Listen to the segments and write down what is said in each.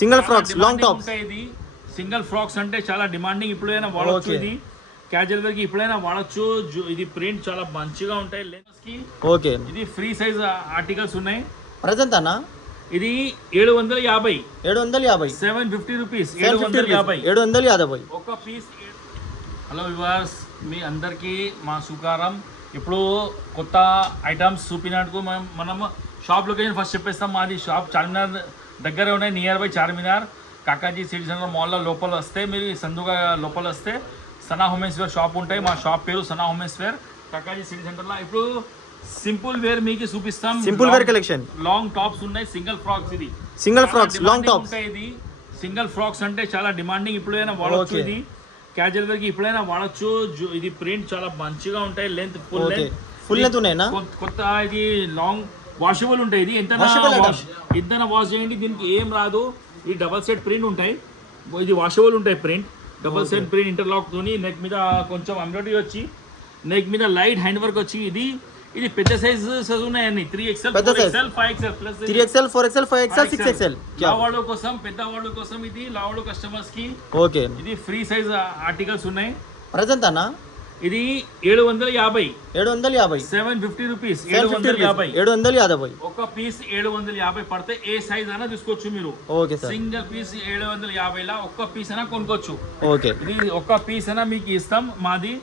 Single frocks long tops ఇది single frocks అంటే చాలా డిమాండింగ్. ఇప్పుడైనా వాడచ్చు, ఇది క్యాజువల్ వేర్ కి ఇప్పుడైనా వాడచ్చు. ఇది ప్రింట్ చాలా మంచిగా ఉంటాయి. లెన్స్ కి ఓకే, ఇది ఫ్రీ సైజ్ ఆర్టికల్స్ ఉన్నాయి. ప్రెజెంట్ అన్న ఇది 750 750 రూపీస్ 750 ఒక పీస్. హలో వ్యూవర్స్, మీ అందరికీ మా సుకారం. ఇప్పుడు కొత్త ఐటమ్స్ చూపినట్టుకు మనం షాప్ లొకేషన్ ఫస్ట్ చెప్పేస్తాం. మాది షాప్ చార్మినార్ దగ్గరే ఉన్నాయి, near by Charminar. Kakaji city centre మాల్లో లోపల వస్తే, మీరు సందుగా లోపల వస్తే సనా ఉమెన్స్ వేర్ షాప్ ఉంటాయి. మా షాప్ పేరు Sana women's wear, Kakaji city సెంటర్లో. ఇప్పుడు సింపుల్ వేర్ మీకు చూపిస్తాం. Simple wear collection, long tops ఉన్నాయి, సింగిల్ ఫ్రాక్స్. ఇది సింగిల్ ఫ్రాక్స్ లాంగ్ టాప్స్. ఇది సింగిల్ ఫ్రాక్స్ అంటే చాలా డిమాండింగ్. ఇప్పుడైనా వాడచ్చు, ఇది క్యాజువల్ వేర్ కి ఇప్పుడైనా వాడచ్చు. ఇది ప్రింట్ చాలా మంచిగా ఉంటాయి. లెంత్ ఫుల్ లెంత్ ఉన్నాయినా. కొత్త ఇది లాంగ్ వాషబుల్ ఉంటాయి. ఇది ఎంత వాష్ చేయండి, దీనికి ఏం రాదు. ఈ డబల్ సెట్ ప్రింట్ ఉంటాయి, ఇది వాషబుల్ ఉంటాయి. Print double set print interlock తోని. నెక్ మీద కొంచెం ఎంబ్రాయిడరీ వచ్చి, నెక్ మీద లైట్ హ్యాండ్ వర్క్ వచ్చి. ఇది పెద్ద సైజెస్ ఉన్నాయండి. 3XL 4XL 5XL plus 3XL 4XL 5XL 6XL. లావాళ్ళ కోసం, పెద్ద వాళ్ళ కోసం, ఇది లావాళ్ళ కస్టమర్స్ కి. ఓకే, ఇది ఫ్రీ సైజ్ ఆర్టికల్స్ ఉన్నాయి. ప్రెజెంట్ అన్న ఇది 750 750 రూపీస్ 750 ఒక పీస్ 750 పడితే ఏ సైజ్ అయినా తీసుకోవచ్చు మీరు. ఓకే సార్, సింగిల్ పీస్ 750 లా ఒక్క పీస్ అయినా కొనుక్కోవచ్చు. ఓకే, ఇది ఒక్క పీస్ అయినా మీకు ఇస్తాం. మాది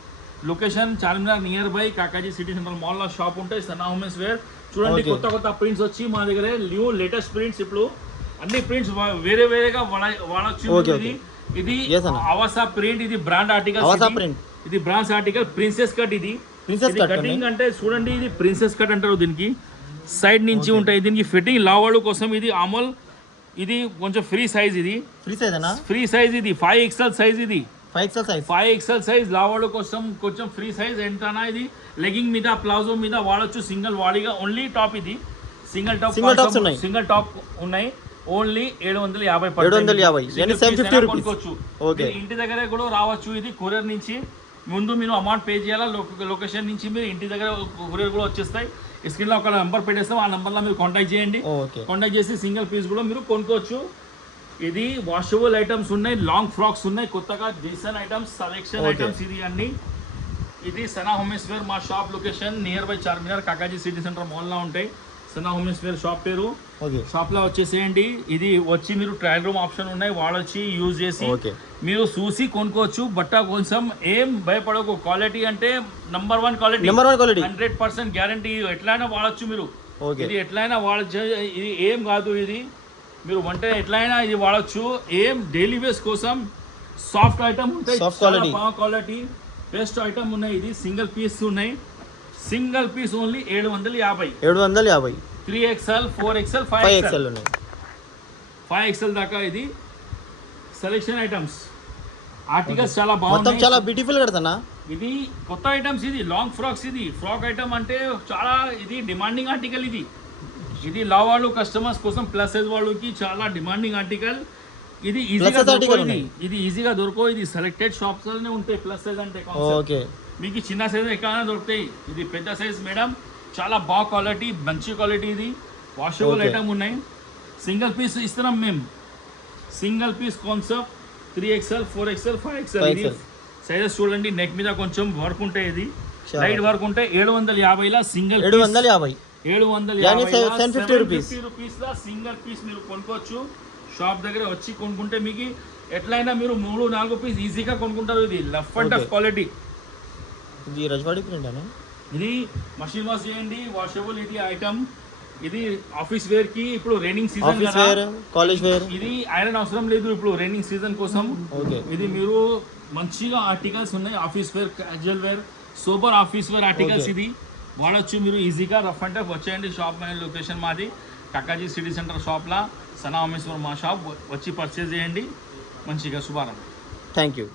location Charminar near by Kakaji city centre mall లో షాప్ ఉంటాయి, సనా ఉమెన్స్ వేర్. చూడండి, కొత్త కొత్త ప్రింట్స్ వచ్చి మా దగ్గర న్యూ లేటెస్ట్ ప్రింట్స్. ఇప్పుడు అన్ని ప్రింట్స్ వేరే వేరేగా వాడచ్చు. ఇది అవసా ప్రింట్, ఇది బ్రాండ్ ఆర్టికల్. ఇది బ్రాండ్ ఆర్టికల్ ప్రిన్సెస్ కట్. ఇది కటింగ్ అంటే చూడండి, ఇది ప్రిన్సెస్ కట్ అంటారు. దీనికి సైడ్ నుంచి ఉంటాయి. దీనికి ఫిట్టింగ్ లావాళ్ళు కోసం. ఇది అమల్, ఇది కొంచెం ఫ్రీ సైజ్. ఇది ఫ్రీ సైజ్. ఇది 5XL సైజ్. ఇది 5XL సైజ్ లావాళ్ళ కోసం కొంచెం ఫ్రీ సైజ్. ఎంతనా ఇది లెగ్గింగ్ మీద, ప్లాజో మీద వాడచ్చు. సింగిల్ వాడిగా ఓన్లీ టాప్. ఇది సింగిల్ టాప్ ఉన్నాయి. ఓన్లీ 750 కొనుక్కోవచ్చు. ఇంటి దగ్గర కూడా రావచ్చు. ఇది కొరియర్ నుంచి ముందు మీరు అమౌంట్ పే చేయాలా. లొకేషన్ నుంచి మీరు ఇంటి దగ్గర కొరియర్ కూడా వచ్చేస్తాయి. స్క్రీన్ లో ఒక నెంబర్ పెట్టేస్తాం, ఆ నెంబర్లో మీరు కాంటాక్ట్ చేయండి. కాంటాక్ట్ చేసి సింగిల్ పీస్ కూడా మీరు కొనుక్కోవచ్చు. ఇది వాషబుల్ ఐటమ్స్ ఉన్నాయి, లాంగ్ ఫ్రాక్స్ ఉన్నాయి, కొత్తగా డీసెంట్ ఐటమ్స్, సెలెక్షన్ ఐటమ్స్. ఇది అన్ని. ఇది సనా ఉమెన్స్ వేర్. మా shop location near by Charminar Kakaji city centre mall లో ఉంటాయి. సనా ఉమెన్స్ వేర్ షాప్ పేరు. షాప్ లో వచ్చేసేయండి. ఇది వచ్చి మీరు ట్రయల్ రూమ్ ఆప్షన్ ఉన్నాయి, వాడొచ్చి యూజ్ చేసి మీరు చూసి కొనుక్కోవచ్చు. బట్ట కొంచెం ఏం భయపడకు. క్వాలిటీ అంటే నంబర్ 1 క్వాలిటీ, 100% గ్యారంటీ. ఎట్లయినా వాడచ్చు మీరు. ఇది ఎట్లయినా వాడచ్చు. ఇది ఏం కాదు. ఇది మీరు వంట ఎట్లయినా ఇది వాడచ్చు. ఏం డైలీ వేస్ కోసం సాఫ్ట్ ఐటమ్ ఉంటాయి, బాగా క్వాలిటీ బెస్ట్ ఐటమ్ ఉన్నాయి. ఇది సింగిల్ పీస్ ఉన్నాయి. Single piece only 750 3XL 4XL 5XL ఉన్నాయి. 5XL దాకా. ఇది సెలెక్షన్ ఐటమ్స్ ఆర్టికల్స్ చాలా బాగున్నాయి, చాలా బ్యూటిఫుల్ కడతానా. ఇది కొత్త ఐటమ్స్. ఇది లాంగ్ ఫ్రాక్స్. ఇది ఫ్రాక్ ఐటమ్ అంటే చాలా ఇది డిమాండింగ్ ఆర్టికల్. ఇది లా వాళ్ళు కస్టమర్స్ కోసం, ప్లస్ సైజ్ వాళ్ళకి చాలా డిమాండింగ్ ఆర్టికల్. ఇది ఈజీగా దొరకవు. ఇది సెలెక్టెడ్ షాప్స్ లోనే ఉంటాయి. ప్లస్ సైజ్ అంటే మీకు చిన్న సైజ్ ఎక్కడైనా దొరుకుతాయి. ఇది పెద్ద సైజ్ మేడం, చాలా బాగా క్వాలిటీ, మంచి క్వాలిటీ. ఇది వాషబుల్ ఐటమ్ ఉన్నాయి. సింగిల్ పీస్ ఇస్తున్నాం మేము. Single piece concept 3XL 4XL 5XL. ఇది సైజెస్ చూడండి. నెక్ మీద కొంచెం వర్క్ ఉంటాయి. ఇది లైట్ వర్క్ ఉంటాయి. 750 లా సింగిల్ 750 రూపీస్ లా సింగిల్ పీస్ మీరు కొనుక్కోవచ్చు. షాప్ దగ్గర వచ్చి కొనుక్కుంటే మీకు ఎట్లయినా మీరు 3-4 పీస్ ఈజీగా కొనుక్కుంటారు. ఇది లఫ్ అండ్ టఫ్ క్వాలిటీ. ఇది మషిన్ వాష్ చేయండి, వాషబుల్. ఇది ఐటమ్. ఇది ఆఫీస్ వేర్ కి. ఇప్పుడు రైనింగ్ సీజన్ కదా, కాలేజ్ వేర్. ఇది ఐరన్ అవసరం లేదు ఇప్పుడు రైనింగ్ సీజన్ కోసం. ఇది మీరు మంచిగా ఆర్టికల్స్ ఉన్నాయి. Office wear, casual wear, super office wear articles. ఇది వాడచ్చు మీరు ఈజీగా. రఫ్ అండ్ టఫ్ వచ్చేయండి. షాప్ మన లొకేషన్ మాది కాకాజీ సిటీ సెంటర్ షాప్లా సనా ఉమెన్స్ వేర్ మా షాప్. వచ్చి పర్చేజ్ చేయండి మంచిగా. శుభారంభం. Thank you.